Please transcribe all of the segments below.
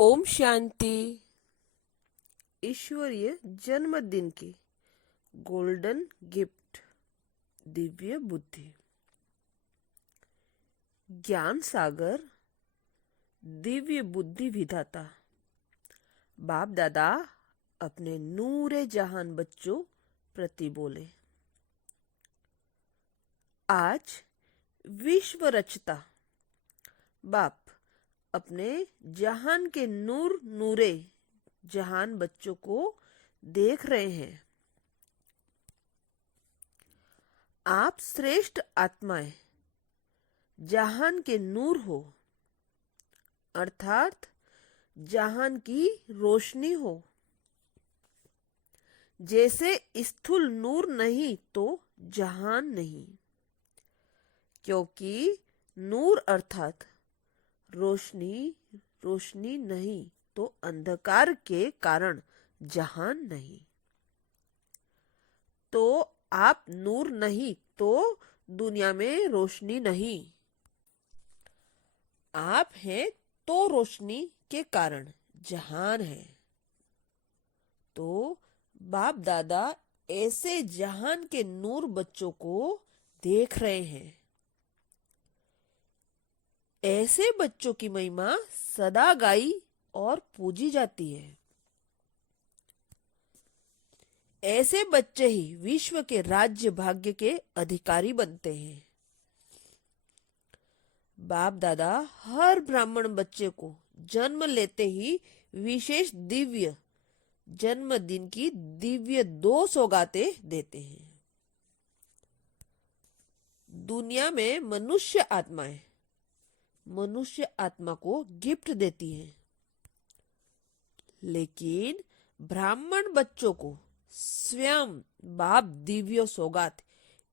ओम शांति। ईश्वरीय जन्मदिन की गोल्डन गिफ्ट दिव्य बुद्धि। ज्ञान सागर दिव्य बुद्धि विधाता बाप दादा अपने नूरे जहान बच्चों प्रति बोले। आज विश्व रचता बाप अपने जहान के नूरे जहान बच्चों को देख रहे हैं। आप श्रेष्ठ आत्माएं जहान के नूर हो, अर्थात जहान की रोशनी हो। जैसे स्थूल नूर नहीं तो जहान नहीं, क्योंकि नूर अर्थात रोशनी नहीं तो अंधकार के कारण जहान नहीं। तो आप नूर नहीं तो दुनिया में रोशनी नहीं। आप हैं तो रोशनी के कारण जहान है। तो बाप दादा ऐसे जहान के नूर बच्चों को देख रहे हैं। ऐसे बच्चों की महिमा सदा गाई और पूजी जाती है। ऐसे बच्चे ही विश्व के राज्य भाग्य के अधिकारी बनते हैं। बाप दादा हर ब्राह्मण बच्चे को जन्म लेते ही विशेष दिव्य जन्मदिन की दिव्य 2 सौगातें देते हैं। दुनिया में मनुष्य आत्मा को गिफ्ट देती हैं, लेकिन ब्राह्मण बच्चों को स्वयं बाप दिव्य सौगात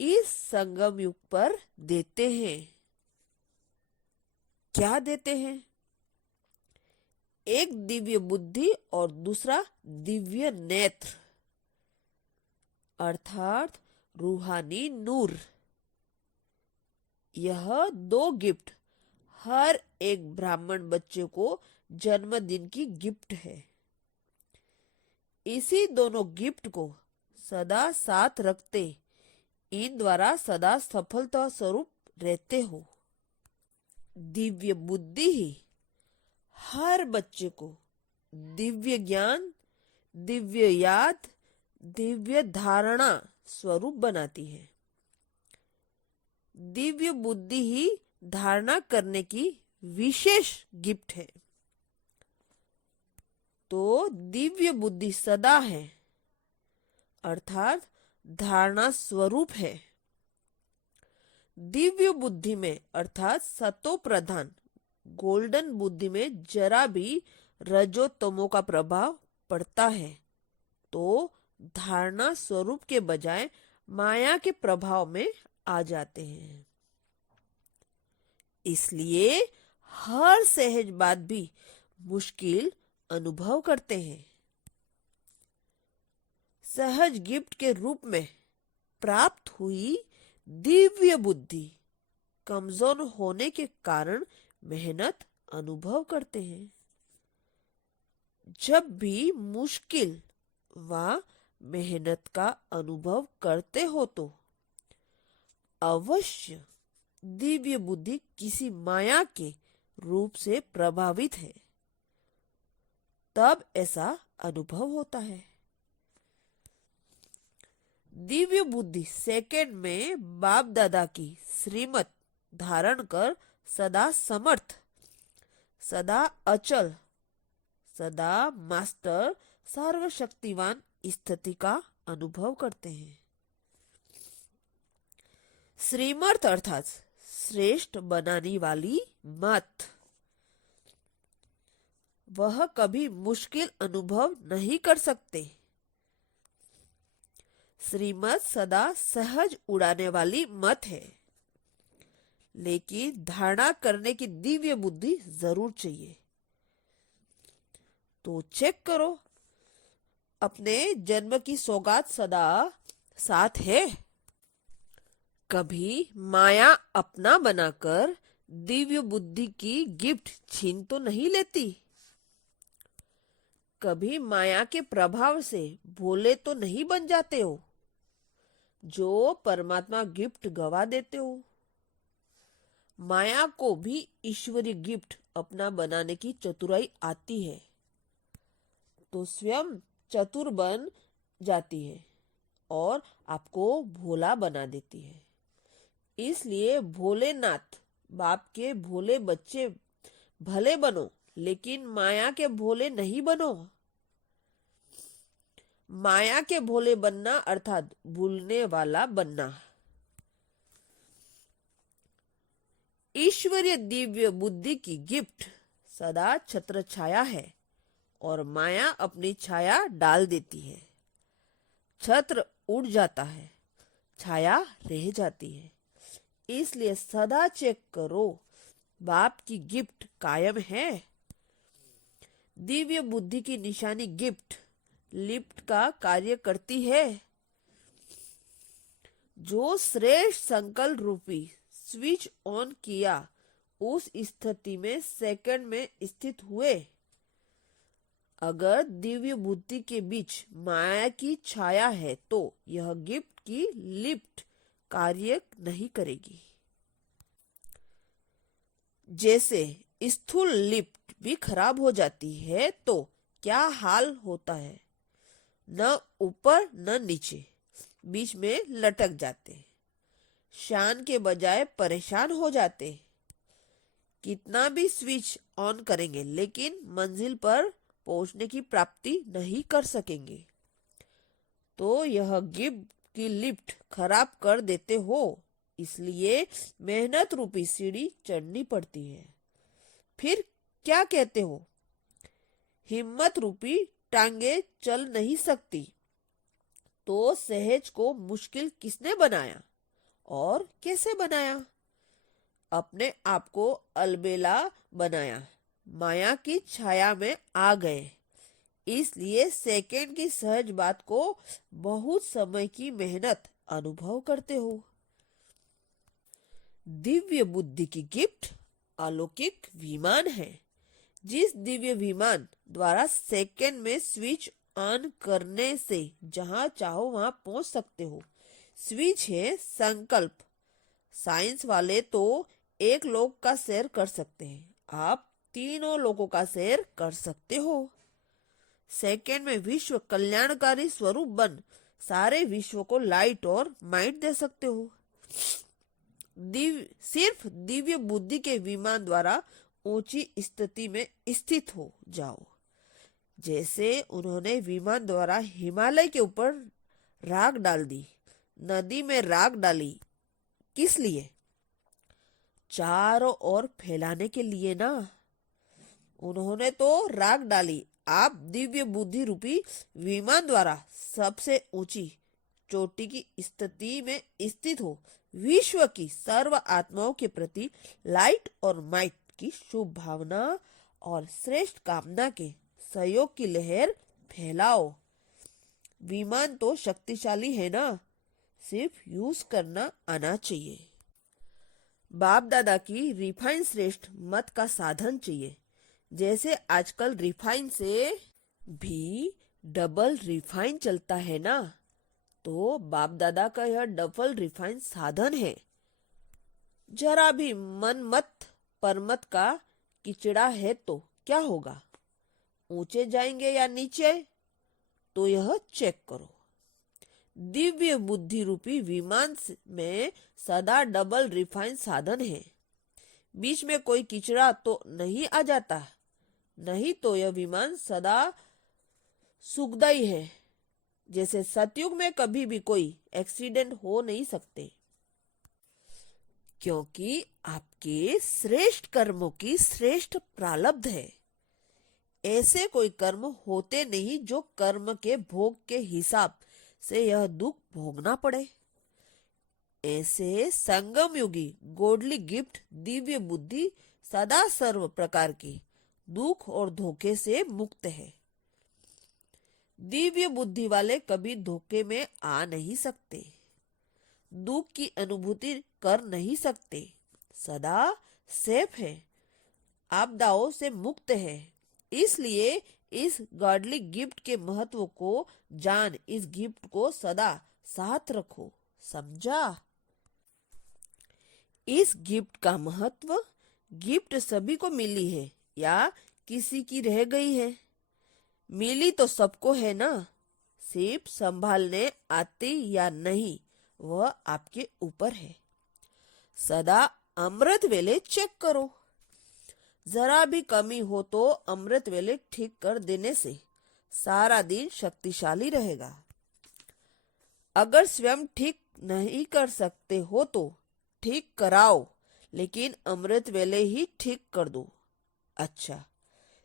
इस संगम युग पर देते हैं। क्या देते हैं? एक दिव्य बुद्धि और दूसरा दिव्य नेत्र, अर्थात रूहानी नूर। यह 2 गिफ्ट हर एक ब्राह्मण बच्चे को जन्मदिन की गिफ्ट है। इसी दोनों गिफ्ट को सदा साथ रखते, इन द्वारा सदा सफलता स्वरूप रहते हो। दिव्य बुद्धि ही हर बच्चे को दिव्य ज्ञान, दिव्य याद, दिव्य धारणा स्वरूप बनाती है। दिव्य बुद्धि ही धारणा करने की विशेष गिफ्ट है। तो दिव्य बुद्धि सदा है, अर्थात धारणा स्वरूप है। दिव्य बुद्धि में अर्थात सतो प्रधान गोल्डन बुद्धि में जरा भी रजो तमो का प्रभाव पड़ता है तो धारणा स्वरूप के बजाय माया के प्रभाव में आ जाते हैं। इसलिए हर सहज बात भी मुश्किल अनुभव करते हैं। सहज गिफ्ट के रूप में प्राप्त हुई दिव्य बुद्धि कमजोर होने के कारण मेहनत अनुभव करते हैं। जब भी मुश्किल व मेहनत का अनुभव करते हो तो अवश्य दिव्य बुद्धि किसी माया के रूप से प्रभावित है, तब ऐसा अनुभव होता है। दिव्य बुद्धि सेकंड में बाप दादा की श्रीमत धारण कर सदा समर्थ, सदा अचल, सदा मास्टर सर्वशक्तिवान स्थिति का अनुभव करते हैं। श्रीमर्थ अर्थात श्रेष्ठ बनाने वाली मत। वह कभी मुश्किल अनुभव नहीं कर सकते। श्रीमत सदा सहज उड़ाने वाली मत है, लेकिन धारणा करने की दिव्य बुद्धि जरूर चाहिए। तो चेक करो, अपने जन्म की सौगात सदा साथ है। कभी माया अपना बनाकर दिव्य बुद्धि की गिफ्ट छीन तो नहीं लेती। कभी माया के प्रभाव से भोले तो नहीं बन जाते हो, जो परमात्मा गिफ्ट गवा देते हो। माया को भी ईश्वरीय गिफ्ट अपना बनाने की चतुराई आती है, तो स्वयं चतुर बन जाती है और आपको भोला बना देती है। इसलिए भोलेनाथ बाप के भोले बच्चे भले बनो, लेकिन माया के भोले नहीं बनो। माया के भोले बनना अर्थात भूलने वाला बनना। ईश्वरीय दिव्य बुद्धि की गिफ्ट सदा छत्र छाया है और माया अपनी छाया डाल देती है। छत्र उड़ जाता है, छाया रह जाती है। इसलिए सदा चेक करो, बाप की गिफ्ट कायम है। दिव्य बुद्धि की निशानी गिफ्ट लिफ्ट का कार्य करती है। जो श्रेष्ठ संकल्प रूपी स्विच ऑन किया, उस स्थिति में सेकंड में स्थित हुए। अगर दिव्य बुद्धि के बीच माया की छाया है तो यह गिफ्ट की लिफ्ट कार्य नहीं करेगी। जैसे स्थूल लिफ्ट भी खराब हो जाती है तो क्या हाल होता है, न ऊपर न नीचे, बीच में लटक जाते, शान के बजाय परेशान हो जाते। कितना भी स्विच ऑन करेंगे लेकिन मंजिल पर पहुंचने की प्राप्ति नहीं कर सकेंगे। तो यह गिफ्ट की लिफ्ट खराब कर देते हो, इसलिए मेहनत रूपी सीढ़ी चढ़नी पड़ती है। फिर क्या कहते हो, हिम्मत रूपी टांगे चल नहीं सकती, तो सहज को मुश्किल किसने बनाया और कैसे बनाया? अपने आप को अलबेला बनाया, माया की छाया में आ गए। इसलिए सेकंड की सहज बात को बहुत समय की मेहनत अनुभव करते हो। दिव्य बुद्धि की गिफ्ट अलौकिक विमान है। जिस दिव्य विमान द्वारा सेकंड में स्विच ऑन करने से जहां चाहो वहां पहुंच सकते हो। स्विच है संकल्प। साइंस वाले तो एक लोक का सैर कर सकते हैं, आप तीनों लोगों का सैर कर सकते हो। सेकंड में विश्व कल्याणकारी स्वरूप बन सारे विश्व को लाइट और माइट दे सकते हो। सिर्फ दिव्य बुद्धि के विमान द्वारा ऊंची स्थिति में स्थित हो जाओ। जैसे उन्होंने विमान द्वारा हिमालय के ऊपर राख डाल दी, नदी में राख डाली, किस लिए? चारों ओर फैलाने के लिए ना। उन्होंने तो राख डाली, आप दिव्य बुद्धि रूपी विमान द्वारा सबसे ऊंची चोटी की स्थिति में स्थित हो विश्व की सर्व आत्माओं के प्रति लाइट और माइट की शुभ भावना और श्रेष्ठ कामना के सहयोग की लहर फैलाओ। विमान तो शक्तिशाली है ना, सिर्फ यूज करना आना चाहिए। बाप दादा की रिफाइन श्रेष्ठ मत का साधन चाहिए। जैसे आजकल रिफाइन से भी डबल रिफाइन चलता है ना, तो बाप दादा का यह डबल रिफाइन साधन है। जरा भी मन मत परमत का किचड़ा है तो क्या होगा, ऊंचे जाएंगे या नीचे, तो यह चेक करो। दिव्य बुद्धि रूपी विमान में सदा डबल रिफाइन साधन है। बीच में कोई किचड़ा तो नहीं आ जाता, नहीं तो यह विमान सदा सुखदाई है। जैसे सतयुग में कभी भी कोई एक्सीडेंट हो नहीं सकते, क्योंकि आपके श्रेष्ठ कर्मों की श्रेष्ठ प्रारब्ध है। ऐसे कोई कर्म होते नहीं जो कर्म के भोग के हिसाब से यह दुख भोगना पड़े। ऐसे संगम युगी गोडली गिफ्ट दिव्य बुद्धि सदा सर्व प्रकार की दुख और धोखे से मुक्त है। दिव्य बुद्धि वाले कभी धोखे में आ नहीं सकते, दुख की अनुभूति कर नहीं सकते, सदा सेफ है, आपदाओं से मुक्त है। इसलिए इस गॉडली गिफ्ट के महत्व को जान इस गिफ्ट को सदा साथ रखो। समझा? इस गिफ्ट का महत्व, गिफ्ट सभी को मिली है या किसी की रह गई है? मिली तो सबको है ना, सिर्फ संभालने आती या नहीं वह आपके ऊपर है। सदा अमृत वेले चेक करो। जरा भी कमी हो तो अमृत वेले ठीक कर देने से सारा दिन शक्तिशाली रहेगा। अगर स्वयं ठीक नहीं कर सकते हो तो ठीक कराओ, लेकिन अमृत वेले ही ठीक कर दो। अच्छा,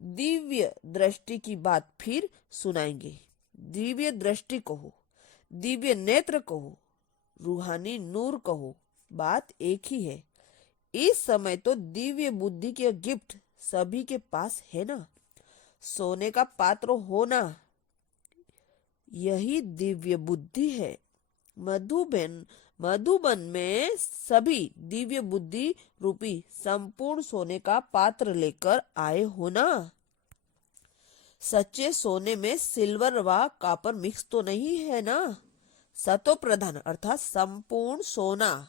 दिव्य दृष्टि की बात फिर सुनाएंगे। दिव्य दृष्टि कहो, दिव्य नेत्र कहो, रूहानी नूर कहो, बात एक ही है। इस समय तो दिव्य बुद्धि के गिफ्ट सभी के पास है ना। सोने का पात्र होना यही दिव्य बुद्धि है। मधुबन में सभी दिव्य बुद्धि रूपी संपूर्ण सोने का पात्र लेकर आए हो ना। सच्चे सोने में सिल्वर व कॉपर मिक्स तो नहीं है ना। सतो प्रधान अर्थात संपूर्ण सोना,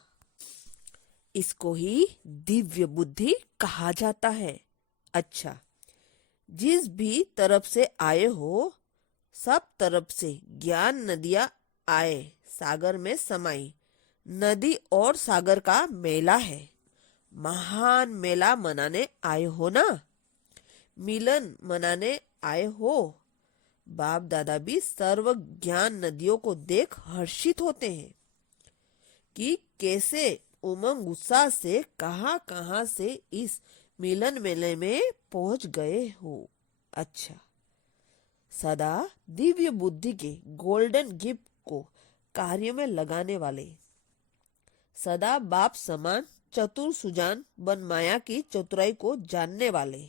इसको ही दिव्य बुद्धि कहा जाता है। अच्छा, जिस भी तरफ से आए हो सब तरफ से ज्ञान नदियां आए सागर में समाई। नदी और सागर का मेला है, महान मेला मनाने आए हो ना। मिलन मनाने आए हो। बाप दादा भी सर्व ज्ञान नदियों को देख हर्षित होते हैं कि कैसे उमंग उत्साह से कहां कहां से इस मिलन मेले में पहुंच गए हो। अच्छा, सदा दिव्य बुद्धि के गोल्डन गिफ्ट को कार्य में लगाने वाले, सदा बाप समान चतुर सुजान बन माया की चतुराई को जानने वाले,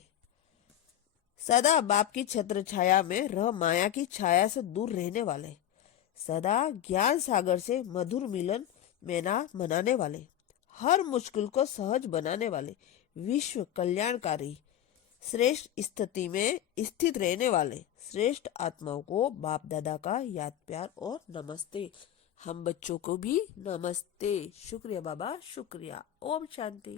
सदा बाप की छत्र छाया में रह माया की छाया से दूर रहने वाले, सदा ज्ञान सागर से मधुर मिलन मेला मनाने वाले, हर मुश्किल को सहज बनाने वाले, विश्व कल्याणकारी श्रेष्ठ स्थिति में स्थित रहने वाले श्रेष्ठ आत्माओं को बाप दादा का याद प्यार और नमस्ते। हम बच्चों को भी नमस्ते। शुक्रिया बाबा, शुक्रिया। ओम शांति।